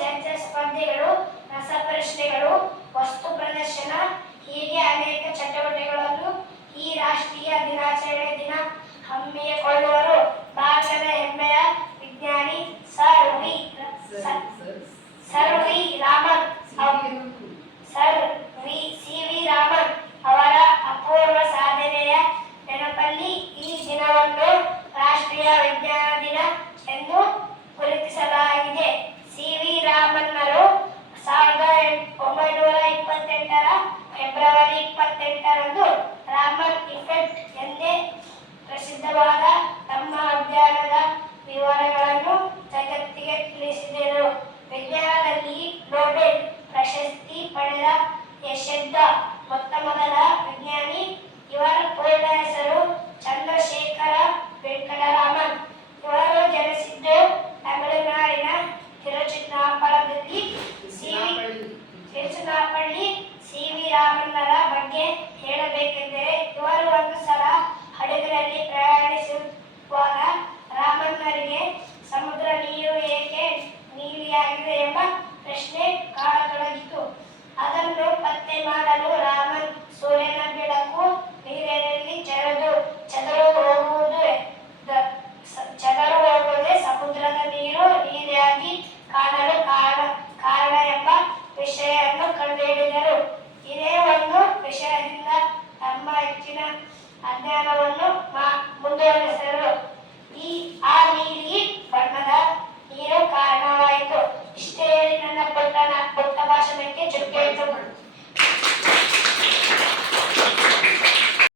ಚರ್ಚಾ ಸ್ಪರ್ಧೆಗಳು, ರಸಪ್ರಶ್ನೆಗಳು, ವಸ್ತು ಪ್ರದರ್ಶನ ಹೀಗೆ ಅನೇಕ ಚಟುವಟಿಕೆಗಳನ್ನು ಈ ರಾಷ್ಟ್ರೀಯ ದಿನಾಚರಣೆ ದಿನ ಹಮ್ಮಿಕೊಳ್ಳುವರು. ಭಾರತದ ಹೆಮ್ಮೆಯ ವಿಜ್ಞಾನಿ ಸರ್ ವಿ ರಾಮನ್ ಅವರ ಅಪೂರ್ವ ಸಾಧನೆಯ ನೆನಪಲ್ಲಿ ಈ ದಿನವನ್ನು ರಾಷ್ಟ್ರೀಯ ವಿಜ್ಞಾನ ದಿನ ಎಂದು ಗುರುತಿಸಲಾಗಿದೆ. ಸಿ ವಿ ರಾಮನ್ನರು 1928ರ ಫೆಬ್ರವರಿ 28ರಂದು ರಾಮನ್ ಇಫೆಕ್ಟ್ ಎಂದೇ ಪ್ರಸಿದ್ಧವಾದ ತಮ್ಮ ಅಧ್ಯಯನದ ವಿವರಗಳನ್ನು ಜಗತ್ತಿಗೆ ತಿಳಿಸಿದರು. ವಿಜ್ಞಾನದಲ್ಲಿ ನೊಬೆಲ್ ಪ್ರಶಸ್ತಿ ಪಡೆದ ಯಶಸ್ಸಿದ್ದ ಮೊತ್ತಮೊದಲ ವಿಜ್ಞಾನಿ. ಇವರ ಪೂರ್ಣ ಹೆಸರು ಚಂದ್ರಶೇಖರ ವೆಂಕಟರಾಮನ್. ಇವರು ಜನಿಸಿದ್ದು ತಮಿಳುನಾಡಿನ ತಿರುಚಿನಾಪಳ್ಳಿ. ಸಿ ವಿ ರಾಮನ್ನರ ಬಗ್ಗೆ ಹೇಳಬೇಕೆಂದರೆ, ಇವರು ಒಂದು ಸಲ ಹಡಗಿನಲ್ಲಿ ಪ್ರಯಾಣಿಸುವಾಗ ರಾಮನ್ನರಿಗೆ ಸಮುದ್ರ ನೀರು ಏಕೆ ನೀಲಿಯಾಗಿದೆ ಎಂಬ ಪ್ರಶ್ನೆ ಕಾಡತೊಡಗಿತು. ಅದನ್ನು ಪತ್ತೆ ಮಾಡಲು ರಾಮನ್ ಸೂರ್ಯನ ಬೆಳಕು ನೀರಿನಲ್ಲಿ ಚದುರು ಹೋಗುವುದೇ ಸಮುದ್ರದ ನೀರು ನೀಲಿಯಾಗಿ ಕಾಣಲು ಕಾರಣ ಎಂಬ ವಿಷಯವನ್ನು ಕಂಡುಹಿಡಿದರು. ಇದೇ ಒಂದು ವಿಷಯದಿಂದ ತಮ್ಮ ಹೆಚ್ಚಿನ ಅಧ್ಯಯನವನ್ನು ಮುಂದುವರೆಸಿದರು. ಆ ನೀಲಿ ಬಣ್ಣದ ನೀರು ಕಾರಣವಾಯಿತು. ಇಷ್ಟೇ ಹೇಳಿ ನನ್ನ ಪುಟ್ಟ ಭಾಷಣಕ್ಕೆ ಚುಕ್ಕೆ